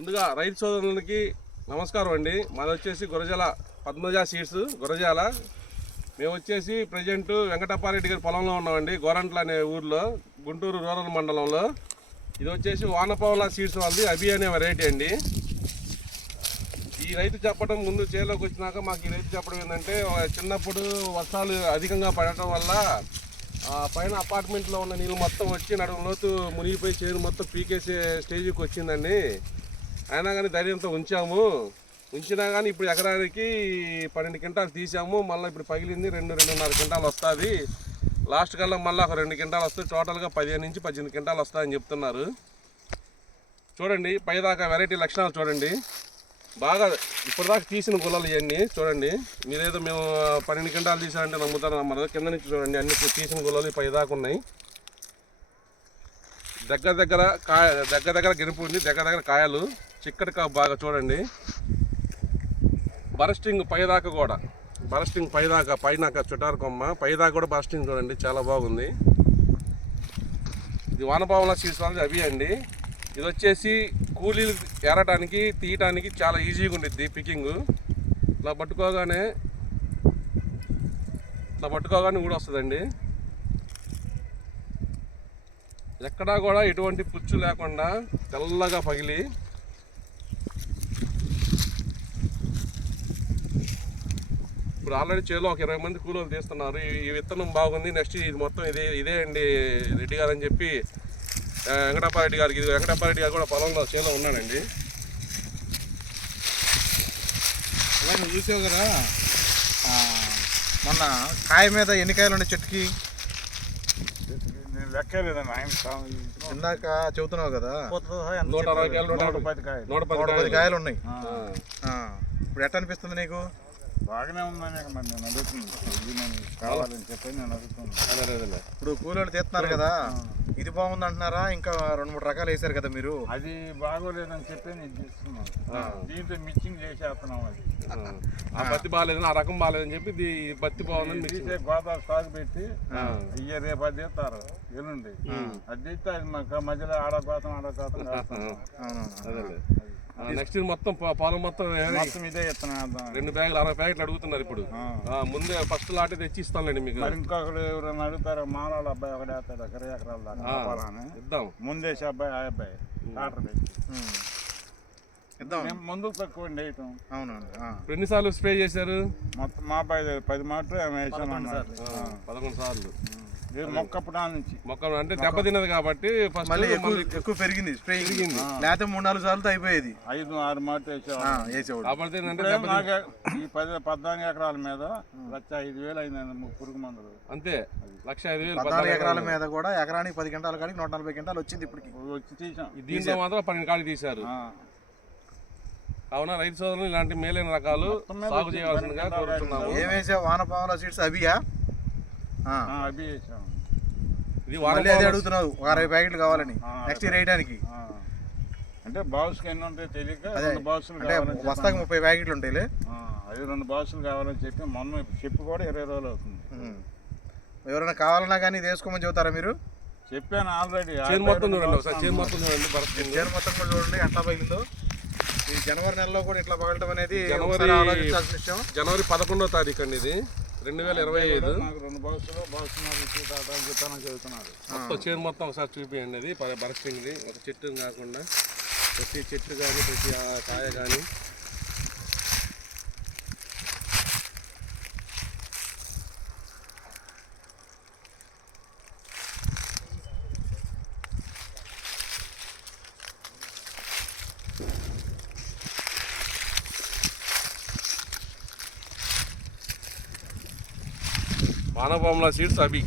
ముందుగా రైతు సోదరులకి నమస్కారం అండి. మాది వచ్చేసి గురజాల పద్మజ సీడ్స్ గురజాల. మేము వచ్చేసి ప్రజెంట్ వెంకటప్పారెడ్డి గారి పొలంలో ఉన్నామండి, గోరంట్ల అనే ఊర్లో, గుంటూరు రూరల్ మండలంలో. ఇది వచ్చేసి వానపావుల సీడ్స్ వాళ్ళది అభి అనే వెరైటీ అండి. ఈ రైతు చెప్పడం ముందు చేలోకి వచ్చినాక మాకు ఈ రైతు చెప్పడం ఏంటంటే, చిన్నప్పుడు వర్షాలు అధికంగా పడటం వల్ల పైన అపార్ట్మెంట్లో ఉన్న నీళ్ళు మొత్తం వచ్చి నడుము లోతు మునిగిపోయి చేను మొత్తం పీకేసే స్టేజ్కి వచ్చిందండి. అయినా కానీ ధైర్యంతో ఉంచినా కానీ ఇప్పుడు ఎకరానికి 12 క్వింటాలు తీసాము. మళ్ళీ ఇప్పుడు పగిలింది 2-2.5 క్వింటాలు వస్తుంది. లాస్ట్ కల్లా మళ్ళీ ఒక 2 క్వింటాలు వస్తుంది. టోటల్గా 15 నుంచి 18 క్వింటాలు వస్తాయని చెప్తున్నారు. చూడండి పైదాకా వెరైటీ లక్షణాలు చూడండి. బాగా ఇప్పటిదాకా తీసిన గుల్లలు ఇవన్నీ చూడండి. మీరేదో మేము 12 క్వింటాలు తీసారంటే నమ్మరు. కింద నుంచి చూడండి, అన్ని తీసిన గుల్లలు పైదాకా ఉన్నాయి. దగ్గర గెనుపు ఉంది, దగ్గర కాయలు చిక్కటి బాగా చూడండి. బరస్టింగ్ పైదాకా కూడా, బరస్టింగ్ పైన చుట్టారు కొమ్మ పైదాకా కూడా బరస్టింగ్ చూడండి, చాలా బాగుంది. ఇది వానపావుల సీడ్స్ వాళ్ళది అవి అండి. ఇది వచ్చేసి కూలీలు ఏరడానికి తీయటానికి చాలా ఈజీగా ఉండిద్ది. పికింగ్ ఇట్లా పట్టుకోగానే కూడా వస్తుందండి. ఎక్కడా కూడా ఎటువంటి పుచ్చు లేకుండా తెల్లగా పగిలి ఇప్పుడు ఆల్రెడీ చేలో ఒక 20 మంది కూలీలు తీస్తున్నారు. ఈ విత్తనం బాగుంది. నెక్స్ట్ ఇది మొత్తం ఇదే అండి రెడ్డి గారు అని చెప్పి వెంకటప్పారెడ్డి గారికి. ఇది వెంకటప్పారెడ్డి గారు కూడా పొలంలో చేలో ఉన్నాడండి. నువ్వు చూసావు కదా మొన్న కాయ మీద ఎన్ని కాయలు ఉన్నాయి చెట్టుకి? లెక్కలేదండి. ఆయన ఇందాక చెబుతున్నావు కదా 110 కాయలు ఉన్నాయి. ఇప్పుడు ఎట్లా అనిపిస్తుంది నీకు? బాగానే ఉందని మరి నేను అడుగుతుంది. నేను కావాలని చెప్పి నేను అడుగుతున్నాను. ఇప్పుడు కూలీలు తీస్తున్నారు కదా, ఇది బాగుంది అంటున్నారా? ఇంకా 2-3 రకాలు వేసారు కదా మీరు. అది బాగోలేదని చెప్పి నేను చేస్తున్నాను. దీంతో మిక్సింగ్ చేసేస్తున్నాం. అది ఆ బత్తి బాగాలేదని, ఆ రకం బాగాలేదని చెప్పి ఇది బత్తి బాగుందని తీసే గోదావరి సాగు పెట్టి రేపు అది తీస్తారు ఎల్లుండి. అది తీస్తే అది మధ్యలో ఆడకోతం అదే. నెక్స్ట్ మొత్తం పొలం మొత్తం ఇదే ఇస్తున్నాను. 2 బ్యాగులు 60 ప్యాకెట్లు అడుగుతున్నారు ఇప్పుడు. ముందే ఫస్ట్ లాటే తెచ్చి ఇస్తానులేండి మీకు. ఇంకొకరు ఎవరైనా అడుగుతారు, మానవాళ్ళ అబ్బాయి ఒకటి వేస్తాడు 20 ఎకరాల దాకా ఇద్దాం. ముందేసి అబ్బాయి ఆ అబ్బాయి టాటర్ పెట్టి ముందుకు తక్కువ వేయటం. అవునండి. ఎన్నిసార్లు స్ప్రే చేశారు? మొత్తం మా అబ్బాయి 10 మాటలు 11 సార్లు. మొక్క అంటే దెబ్బతిన్నది కాబట్టి ఫస్ట్ ఎక్కువ పెరిగింది, స్ప్రే పెరిగింది. లేకపోతే 3-4 సార్లు అయిపోయేది. 5-6 మాటలు వేసేవాడు. కాబట్టి ఈ 14 ఎకరాల మీద 1,05,000 అయిందండి పురుగు మందులు. అంతే 1,05,000. 14 ఎకరాల మీద కూడా ఎకరానికి 10 క్వింటాల కాడికి 140 క్వింటాలు వచ్చింది. ఇప్పటికి వచ్చి తీసాం. దీంట్లో మాత్రం 12 కాడికి తీశారు. అవునా రైతు సోదరులు ఇలాంటి మేలైన రకాలు సాగు చేయాల్సిందిగా కోరుతున్నాము. ఏమేసావు? వానపాముల సీడ్స్ అభియా? అభి వేసాం. ఇది అదే అడుగుతున్నావు, 60 ప్యాకెట్లు కావాలని నెక్స్ట్ ఇయర్ వేయడానికి. అంటే బాక్స్కి ఎన్ని ఉంటాయి తెలియక 2 బాక్సులు వస్తాకి 30 ప్యాకెట్లు ఉంటాయి. అది 2 బాక్సులు కావాలని చెప్పి మొన్న చెప్పి కూడా 20 రోజులు అవుతుంది. ఎవరైనా కావాలన్నా కానీ ఇది వేసుకోమని చెబుతారా మీరు? చెప్పాను ఆల్రెడీ. చేను మొత్తం చూడండి ఒకసారి, చేను మొత్తం చూడండి, చేను మొత్తం కూడా చూడండి ఎట్లా పగిలిందో. ఈ జనవరి నెలలో కూడా ఇట్లా పగలటం అనేది ఆలోచించాల్సిన విషయం. జనవరి 11వ తారీఖు అండి, ఇది 2025. నాకు 2 బాక్సులు చదువుతున్నారు. మొత్తం చేను మొత్తం ఒకసారి చూపించండి. అది బరస్టింగ్ది ఒక చెట్టు కాకుండా ప్రతి చెట్టు కానీ ప్రతి కాయ కానీ. వానపాముల సీడ్స్ అభి.